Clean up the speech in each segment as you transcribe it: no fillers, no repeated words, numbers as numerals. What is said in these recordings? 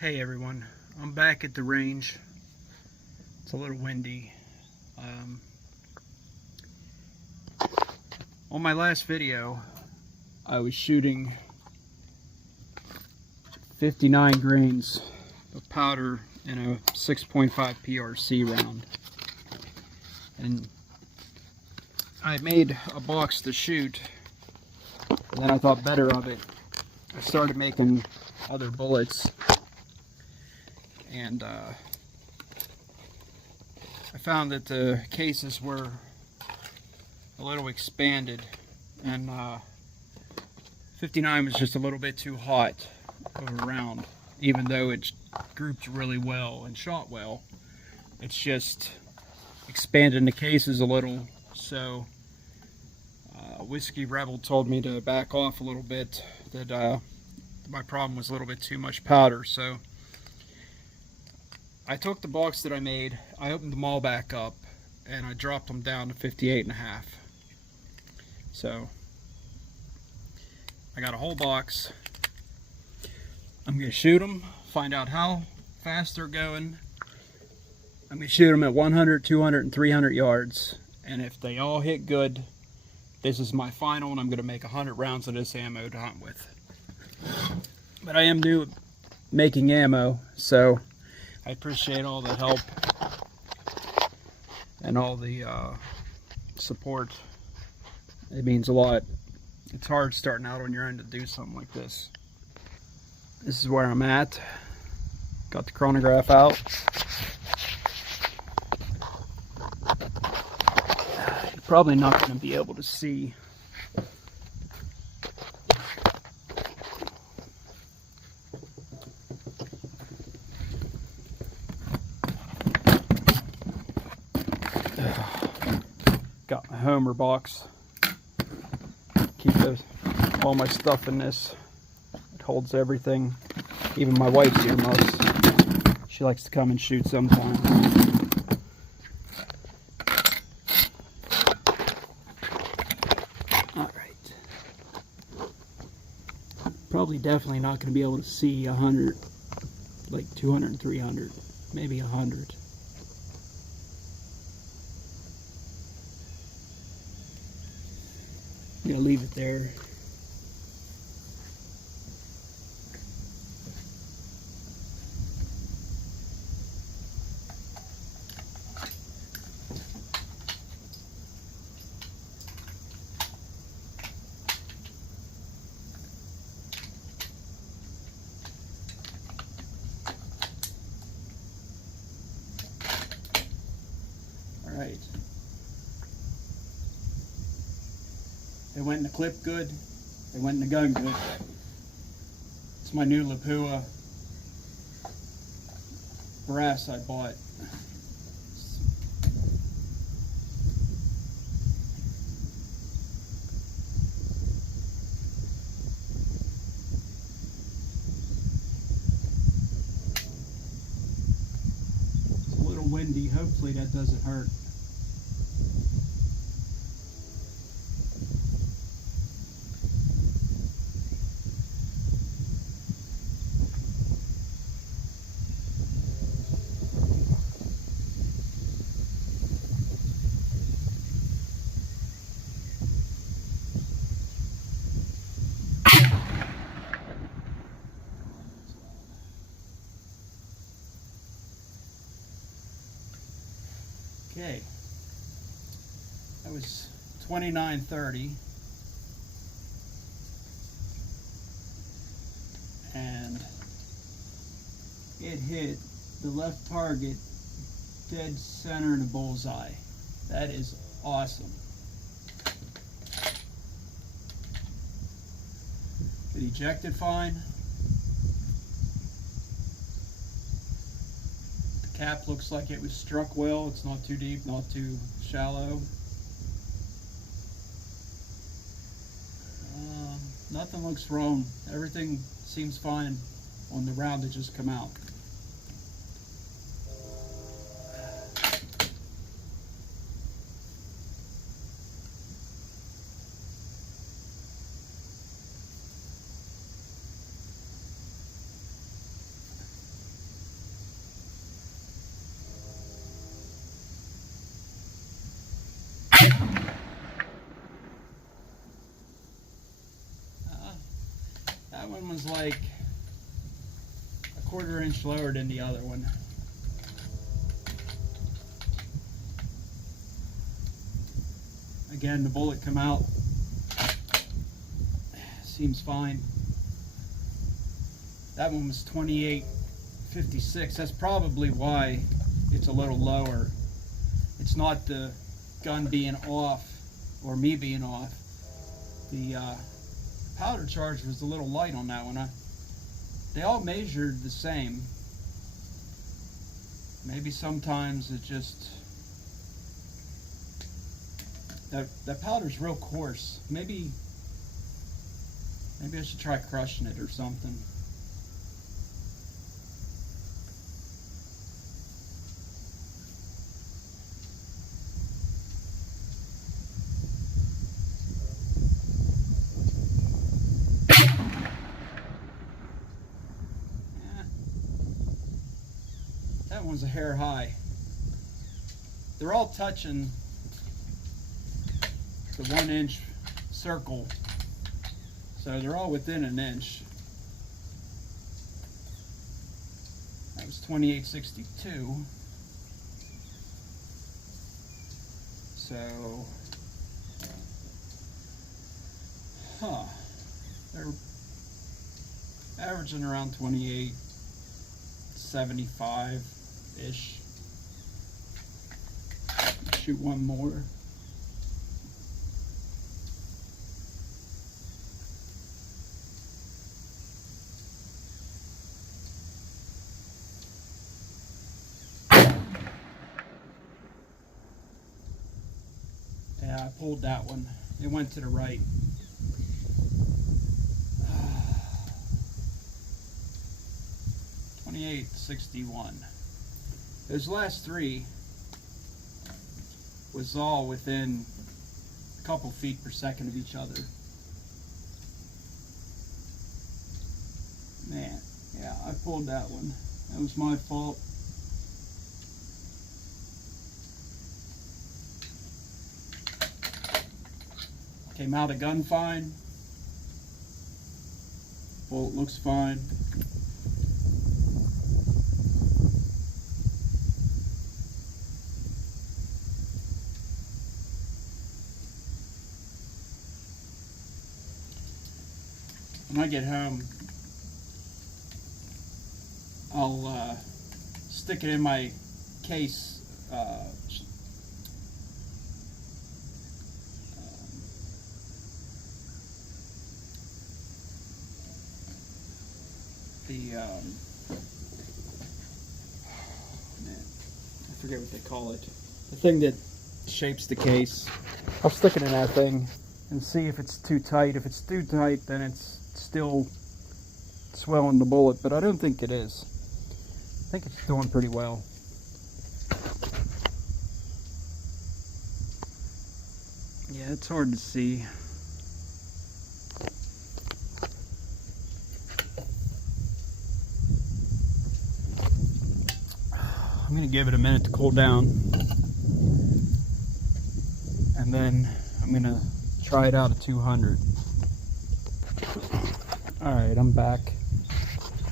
Hey everyone, I'm back at the range. It's a little windy. On my last video, I was shooting 59 grains of powder in a 6.5 PRC round. And I made a box to shoot, and then I thought better of it. I started making other bullets, and I found that the cases were a little expanded, and 59 was just a little bit too hot of a round. Even though it grouped really well and shot well, it's just expanded the cases a little. So Whiskey Rebel told me to back off a little bit, that my problem was a little bit too much powder. So I took the box that I made, I opened them all back up, and I dropped them down to 58.5. So I got a whole box. I'm going to shoot them, find out how fast they're going. I'm going to shoot them at 100, 200, and 300 yards. And if they all hit good, this is my final, and I'm going to make 100 rounds of this ammo to hunt with. But I am new at making ammo, so I appreciate all the help and all the support. It means a lot. It's hard starting out on your own to do something like this. This is where I'm at. Got the chronograph out. You're probably not going to be able to see. Got my Homer box. Keep all my stuff in this. It holds everything, even my wife's earmuffs. She likes to come and shoot sometimes. Alright. Probably definitely not going to be able to see 100, like 200 and 300, maybe 100. I'm going to leave it there. All right. They went in the clip good. They went in the gun good. It's my new Lapua brass I bought. It's a little windy. Hopefully that doesn't hurt. Okay, that was 29:30, and it hit the left target dead center in the bullseye. That is awesome. It ejected fine. Cap looks like it was struck well. It's not too deep, not too shallow. Nothing looks wrong. Everything seems fine on the round that just come out. one was like a 1/4 inch lower than the other one. Again, the bullet come out, seems fine. That one was 28.56. That's probably why it's a little lower. It's not the gun being off or me being off. The powder charge was a little light on that one. They all measured the same. Maybe sometimes it just, that powder's real coarse. Maybe I should try crushing it or something. That one's a hair high. They're all touching the 1 inch circle, so they're all within an inch. That was 28.62. So, they're averaging around 28.75-ish. Shoot one more. Yeah, I pulled that one. It went to the right. $28.61. Those last three was all within a couple feet per second of each other. Man, yeah, I pulled that one. That was my fault. Came out of gun fine. Bullet looks fine. When I get home, I'll stick it in my case. Man, I forget what they call it. The thing that shapes the case. I'll stick it in that thing and see if it's too tight. If it's too tight, then it's still swelling the bullet, but I don't think it is. I think it's doing pretty well. Yeah, it's hard to see. I'm going to give it a minute to cool down, and then I'm going to try it out at 200. Alright, I'm back.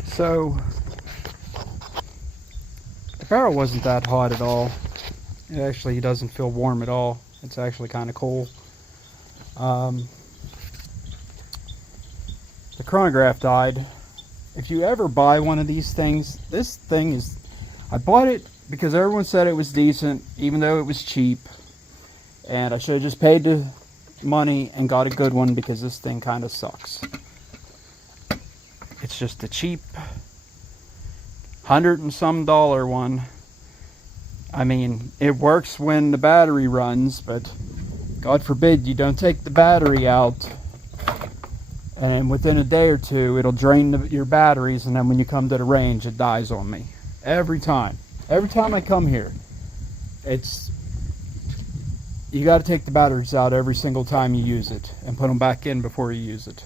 So, the barrel wasn't that hot at all. It actually doesn't feel warm at all. It's actually kind of cool. The chronograph died. If you ever buy one of these things, this thing is... I bought it because everyone said it was decent, even though it was cheap. And I should have just paid the money and got a good one, because this thing kind of sucks. It's just a cheap $100 and some one. I mean, it works when the battery runs, but God forbid you don't take the battery out, and within a day or two it'll drain your batteries, and then when you come to the range it dies on me. Every time I come here, you got to take the batteries out every single time you use it and put them back in before you use it.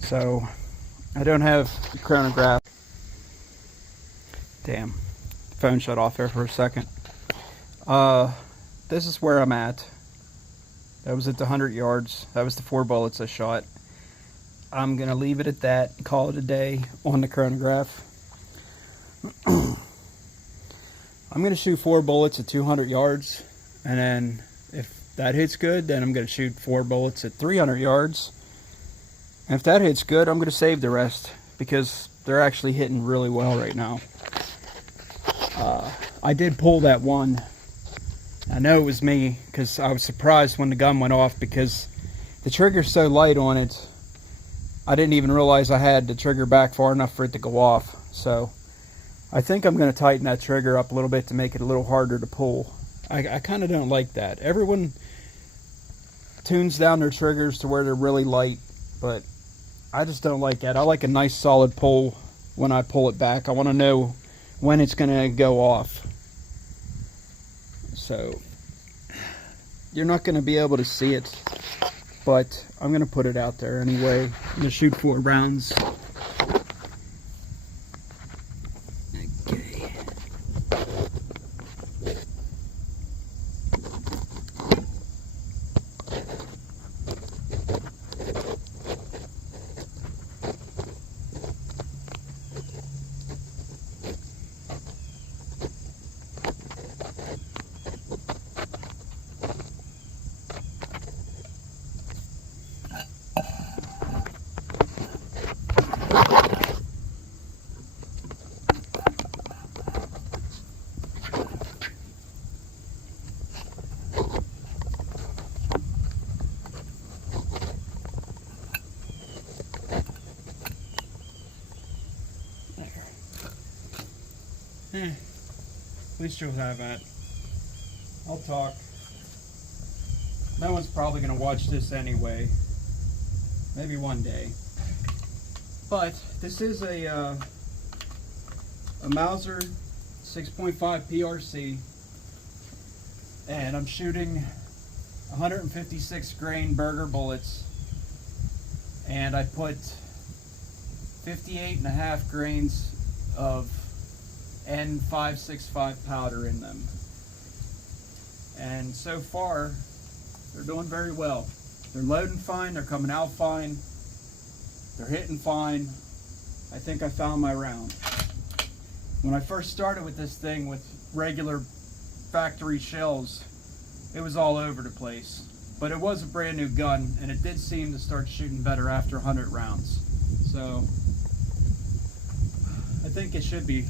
So I don't have the chronograph. Damn, the phone shut off there for a second. This is where I'm at. That was at the 100 yards. That was the 4 bullets I shot. I'm going to leave it at that and call it a day on the chronograph. I'm going to shoot 4 bullets at 200 yards, and then if that hits good, then I'm going to shoot 4 bullets at 300 yards. And if that hits good, I'm going to save the rest because they're actually hitting really well right now. I did pull that one. I know it was me because I was surprised when the gun went off because the trigger's so light on it. I didn't even realize I had the trigger back far enough for it to go off. So I think I'm going to tighten that trigger up a little bit to make it a little harder to pull. I kind of don't like that. Everyone tunes down their triggers to where they're really light, but I just don't like that. I like a nice solid pull when I pull it back. I want to know when it's going to go off. So you're not going to be able to see it, but I'm going to put it out there anyway. I'm going to shoot 4 rounds. Okay. At least you'll have that. I'll talk. No one's probably going to watch this anyway. Maybe one day. But this is a Mauser 6.5 PRC. And I'm shooting 156 grain Berger bullets. And I put 58.5 grains of N565 powder in them, and so far they're doing very well. They're loading fine, they're coming out fine, they're hitting fine. I think I found my round. When I first started with this thing with regular factory shells, it was all over the place, but it was a brand new gun and it did seem to start shooting better after 100 rounds. So I think it should be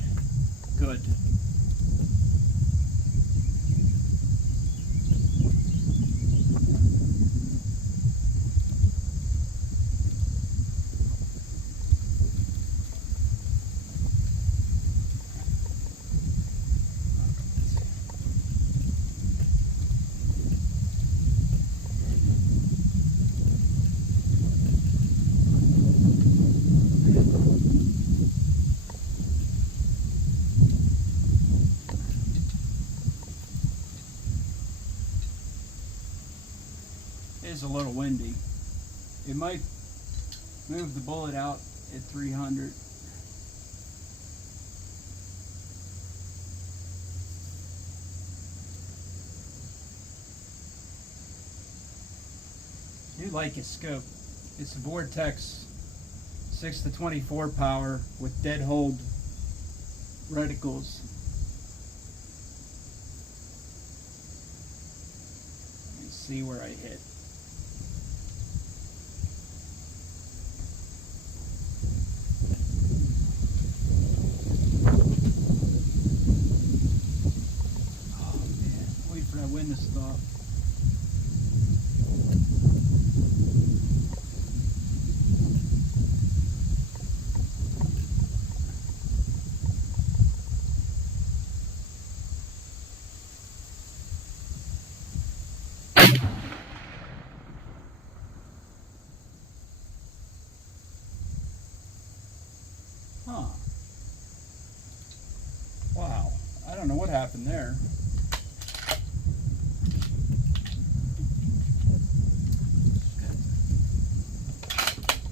good. Is a little windy. It might move the bullet out at 300. I do like his scope. It's a Vortex 6-24 power with dead hold reticles. Let me see where I hit. Wind to stop. Huh. Wow. I don't know what happened there.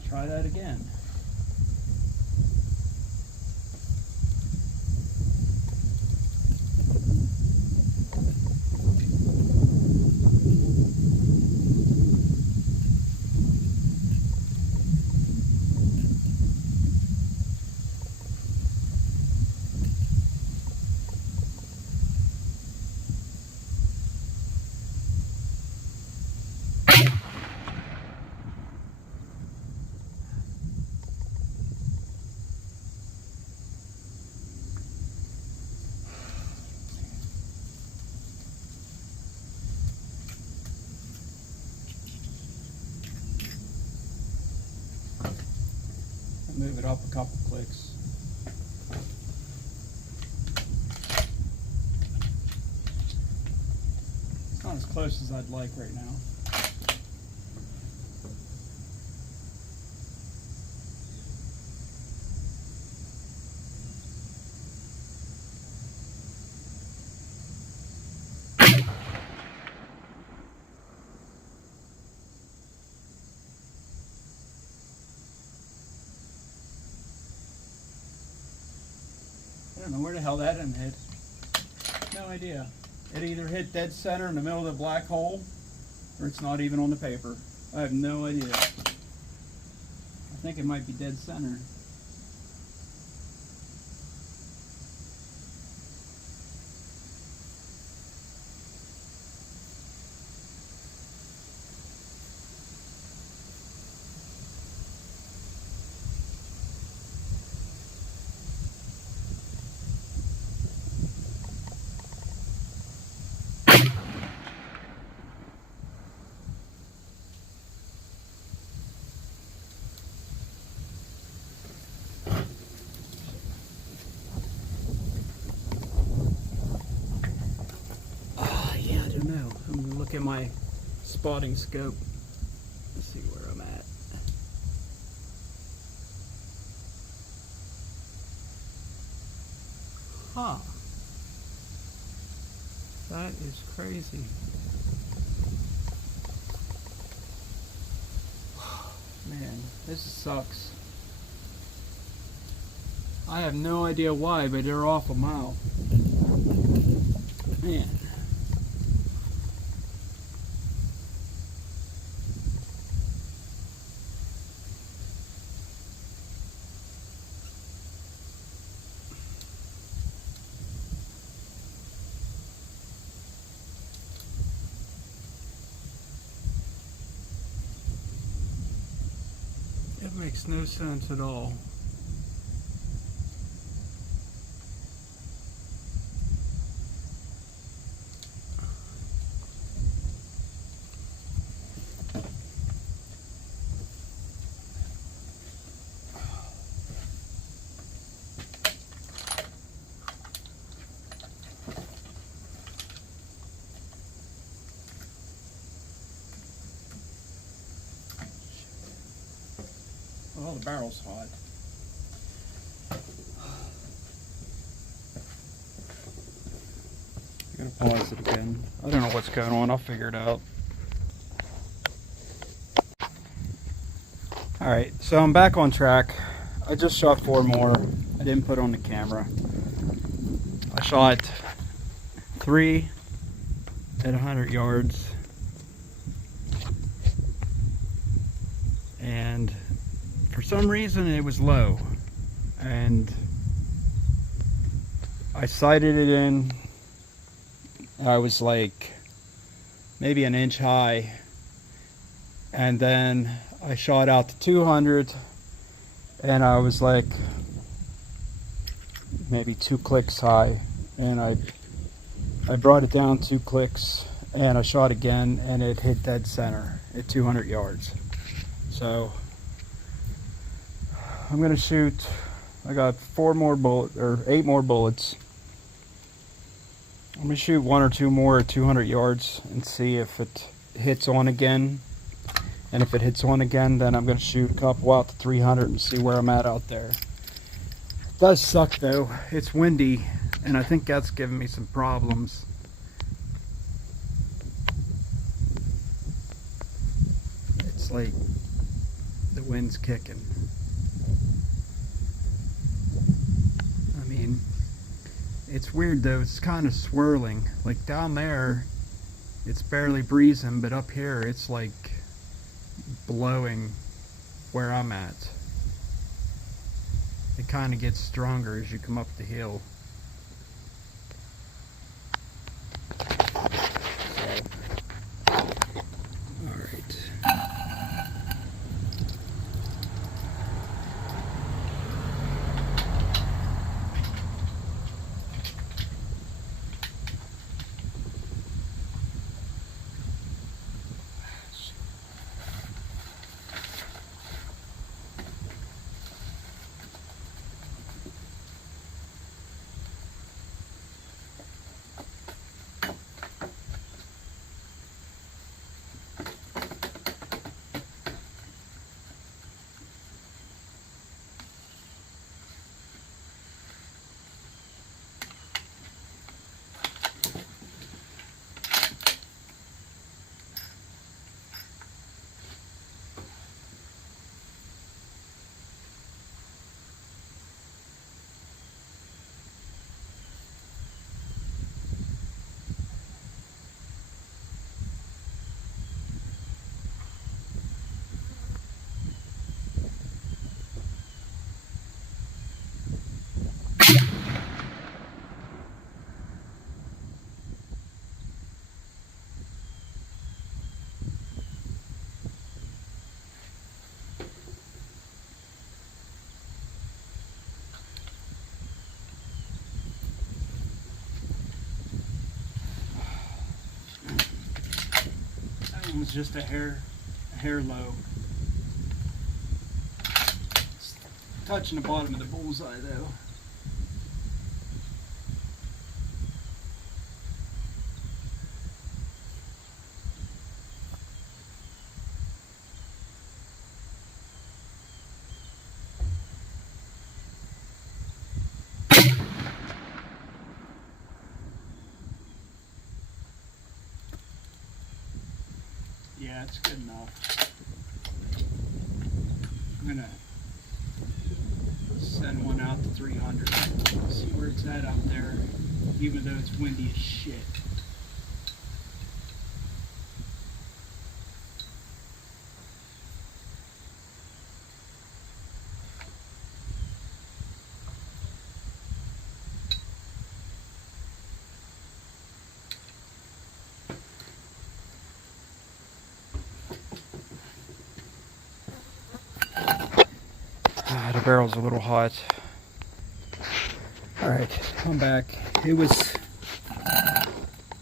Try that again. move it up a couple clicks. It's not as close as I'd like right now. I don't know where the hell that didn't hit. No idea. It either hit dead center in the middle of the black hole, or it's not even on the paper. I have no idea. I think it might be dead center. Look at my spotting scope. Let's see where I'm at. Huh. That is crazy. Man, this sucks. I have no idea why, but they're off a mile. Man. It makes no sense at all. Oh, the barrel's hot. I'm gonna pause it again. I don't know what's going on. I'll figure it out. Alright, so I'm back on track. I just shot 4 more. I didn't put on the camera. I shot 3 at 100 yards. And for some reason it was low. And I sighted it in. I was like maybe an inch high. And then I shot out to 200 and I was like maybe 2 clicks high, and I brought it down 2 clicks and I shot again and it hit dead center at 200 yards. So I'm gonna shoot. I got 8 more bullets. I'm gonna shoot 1 or 2 more at 200 yards and see if it hits on again. And if it hits on again, then I'm going to shoot a couple out to 300 and see where I'm at out there. It does suck though. It's windy, and I think that's giving me some problems. It's like the wind's kicking. I mean, it's weird though. It's kind of swirling. Like down there, it's barely breezing, but up here, it's like blowing where I'm at. It kind of gets stronger as you come up the hill. just a hair low. It's touching the bottom of the bullseye though. Yeah, it's good enough. I'm gonna send one out to 300. See where it's at out there, even though it's windy as shit. The barrel's a little hot. Alright, I'm back. It was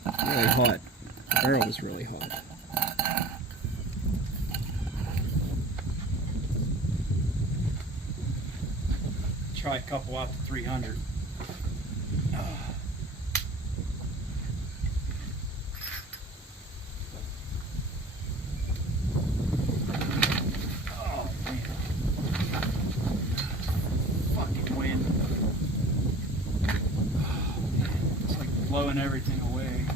really hot. The barrel was really hot. Try a couple out to 300. Blowing everything away.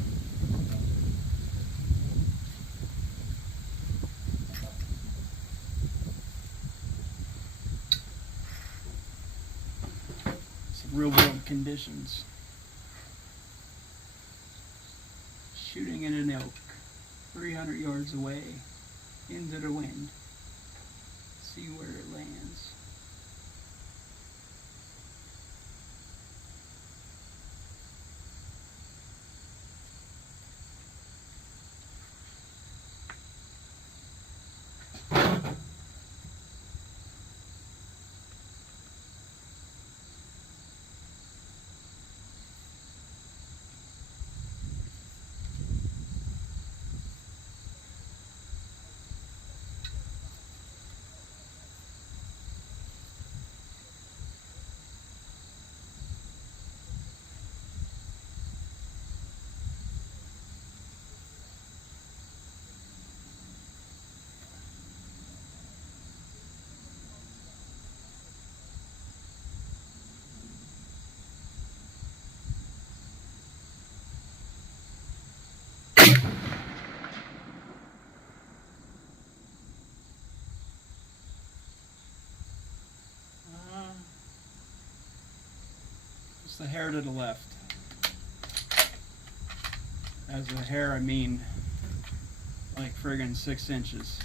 Some real world conditions. Shooting at an elk 300 yards away into the wind. See where it lands. The hair to the left. As a hair, I mean like friggin' 6 inches.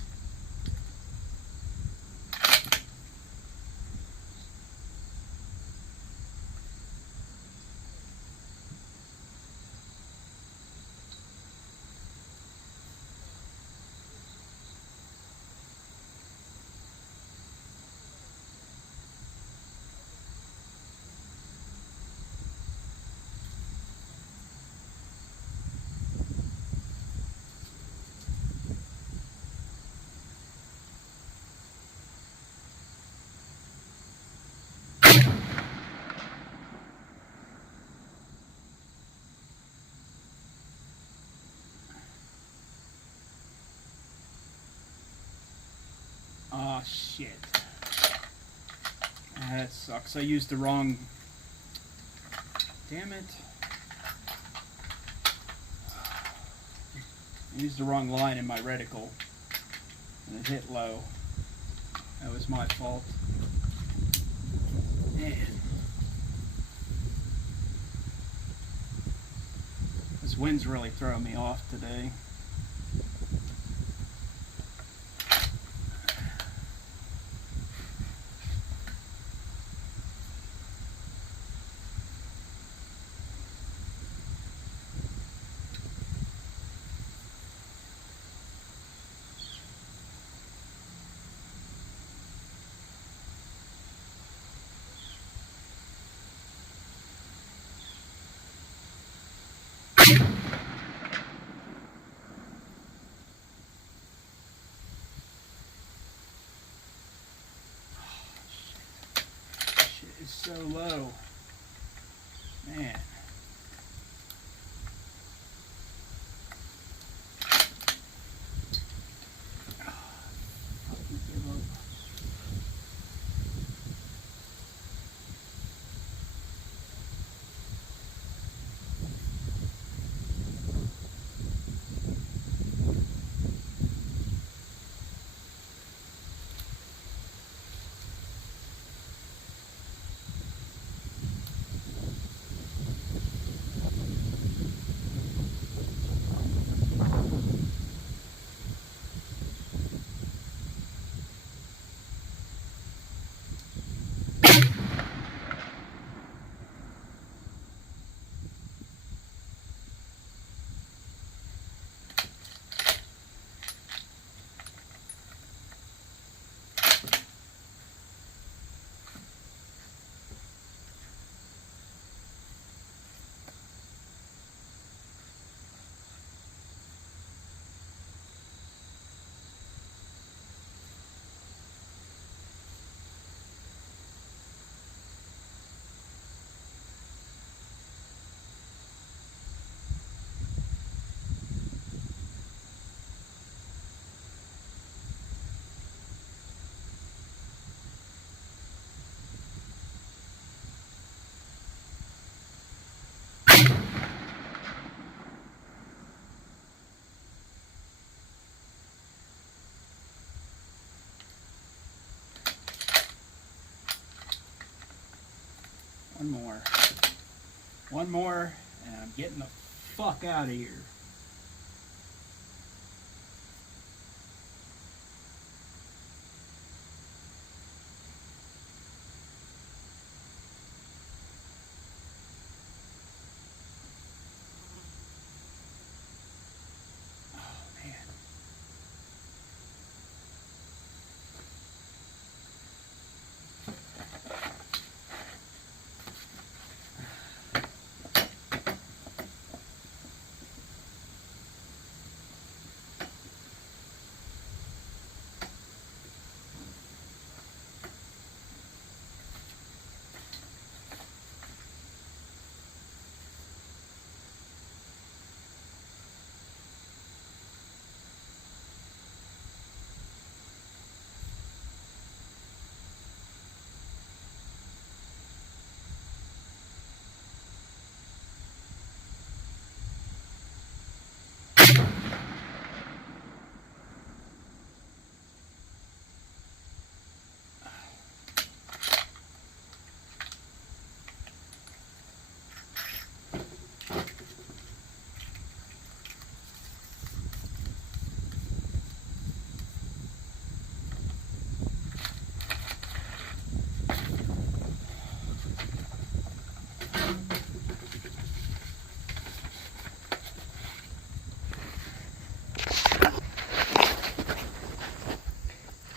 Oh shit. That sucks. I used the wrong... Damn it. I used the wrong line in my reticle. And it hit low. That was my fault. Man. This wind's really throwing me off today. so low. Man. One more. One more, and I'm getting the fuck out of here.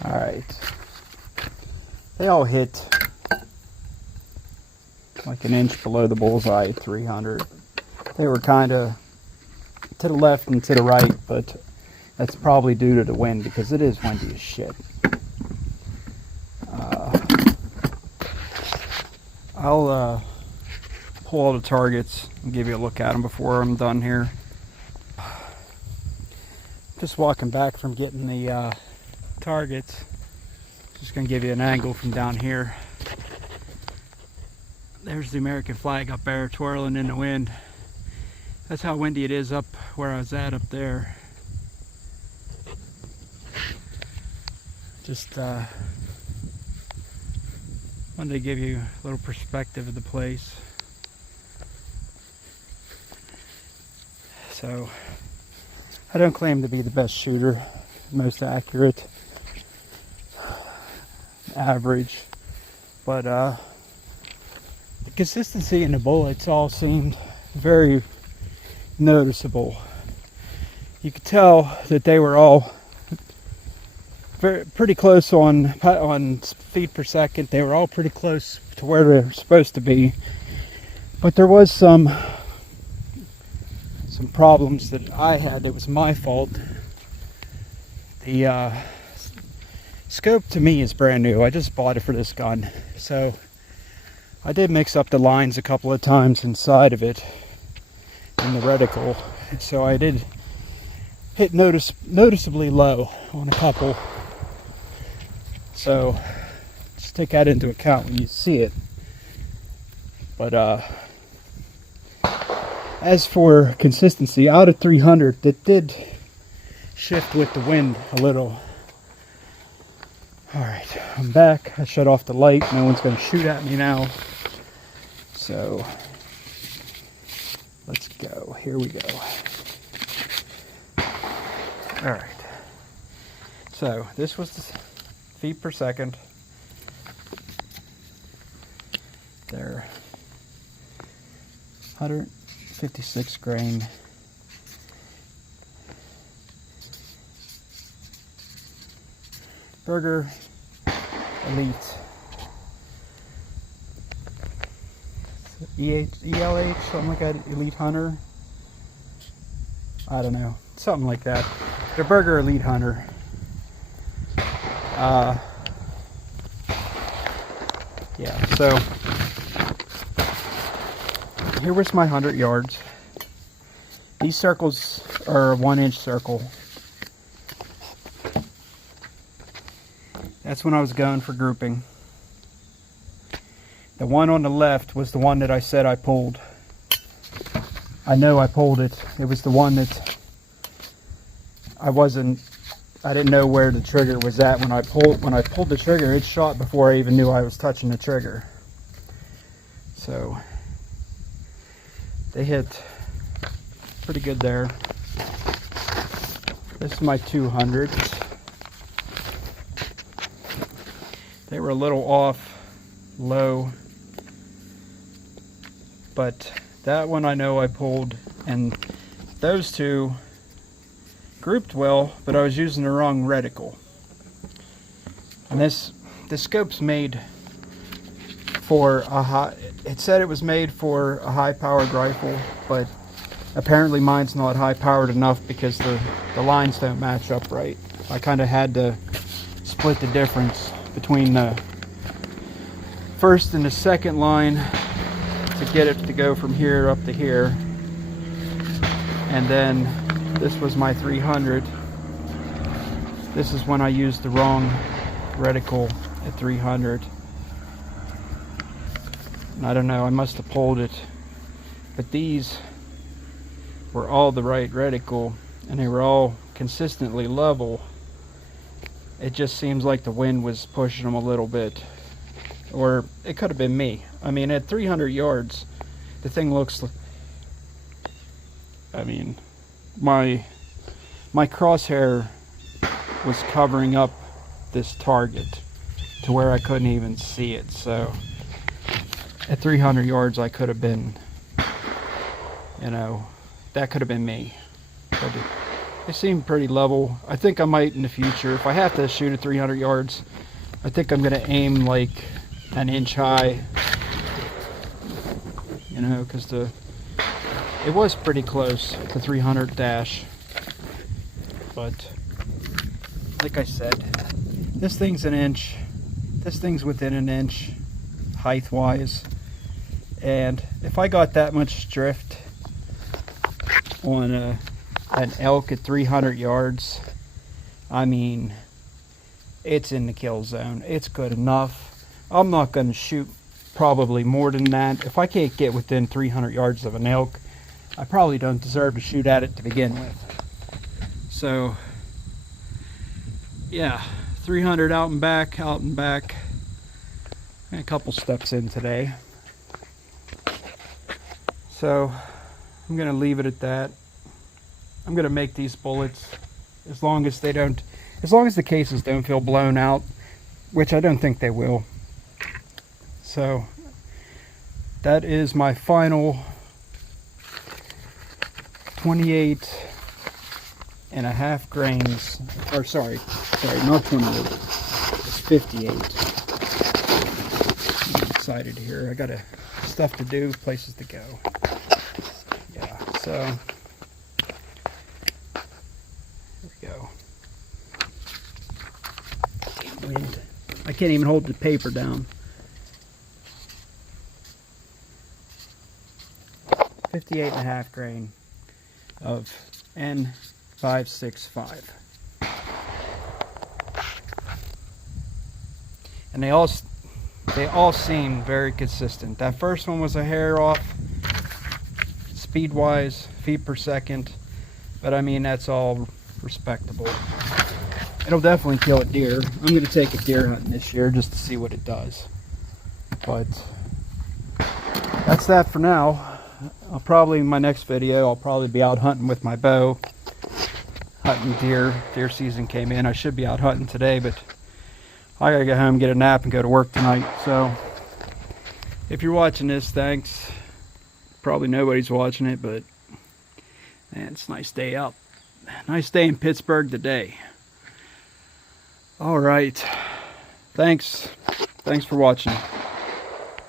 Alright. They all hit like an inch below the bullseye at 300. They were kind of to the left and to the right, but that's probably due to the wind because it is windy as shit. I'll pull all the targets and give you a look at them before I'm done here. Just walking back from getting the targets. Just gonna give you an angle from down here. There's the American flag up there twirling in the wind. That's how windy it is up where I was at up there. Just wanted to give you a little perspective of the place. So I don't claim to be the best shooter, most accurate, average, but the consistency in the bullets all seemed very noticeable. You could tell that they were all pretty close on feet per second. They were all pretty close to where they're supposed to be, but there was some problems that I had. It was my fault. The scope to me is brand new. I just bought it for this gun, so I did mix up the lines a couple of times inside of it in the reticle, so I did hit noticeably low on a couple. So just take that into account when you see it. But as for consistency, out of 300, it did shift with the wind a little. Alright, I'm back. I shut off the light. No one's going to shoot at me now. So, let's go. Here we go. Alright. So, this was the feet per second. There. 156 grain. Berger Elite. ELH, something like that, Elite Hunter. I don't know, something like that. The Berger Elite Hunter. Yeah, so here was my 100 yards. These circles are a 1-inch circle. That's when I was going for grouping. The one on the left was the one that I said I pulled. I know I pulled it. It was the one that I didn't know where the trigger was at when I pulled the trigger. It shot before I even knew I was touching the trigger. So they hit pretty good there. This is my 200s. They were a little off low, but that one I know I pulled, and those two grouped well, but I was using the wrong reticle. And the scope's made for a high, it said it was made for a high powered rifle, but apparently mine's not high powered enough because the lines don't match up right. I kind of had to split the difference between the first and the second line to get it to go from here up to here. And then this was my 300. This is when I used the wrong reticle at 300. And I don't know, I must have pulled it, but these were all the right reticle and they were all consistently level. It just seems like the wind was pushing them a little bit. Or it could have been me. I mean, at 300 yards, the thing looks... I mean, my crosshair was covering up this target to where I couldn't even see it. So, at 300 yards, I could have been, you know, that could have been me. But they seem pretty level. I think I might in the future, if I have to shoot at 300 yards, I think I'm going to aim like an inch high, you know, because it was pretty close to 300 dash. But like I said, this thing's an inch, this thing's within an inch height wise, and if I got that much drift on an elk at 300 yards, I mean, it's in the kill zone. It's good enough. I'm not going to shoot probably more than that. If I can't get within 300 yards of an elk, I probably don't deserve to shoot at it to begin with. So yeah, 300 out and back, and a couple steps in today. So I'm going to leave it at that. I'm going to make these bullets as long as the cases don't feel blown out, which I don't think they will. So that is my final 28.5 grains, or sorry, not 28, it's 58. I'm excited here. I got stuff to do, places to go. Yeah, so here we go. Wind. I can't even hold the paper down. 58.5 grain of N565. And they all seem very consistent. That first one was a hair off speed wise, feet per second, but I mean that's all respectable. It'll definitely kill a deer. I'm going to take a deer hunting this year just to see what it does. But that's that for now. I'll probably, in my next video, I'll probably be out hunting with my bow. Hunting deer. Deer season came in. I should be out hunting today, but I gotta get home, get a nap, and go to work tonight. So if you're watching this, thanks. Probably nobody's watching it, but man, it's a nice day out. Nice day in Pittsburgh today. All right. Thanks for watching.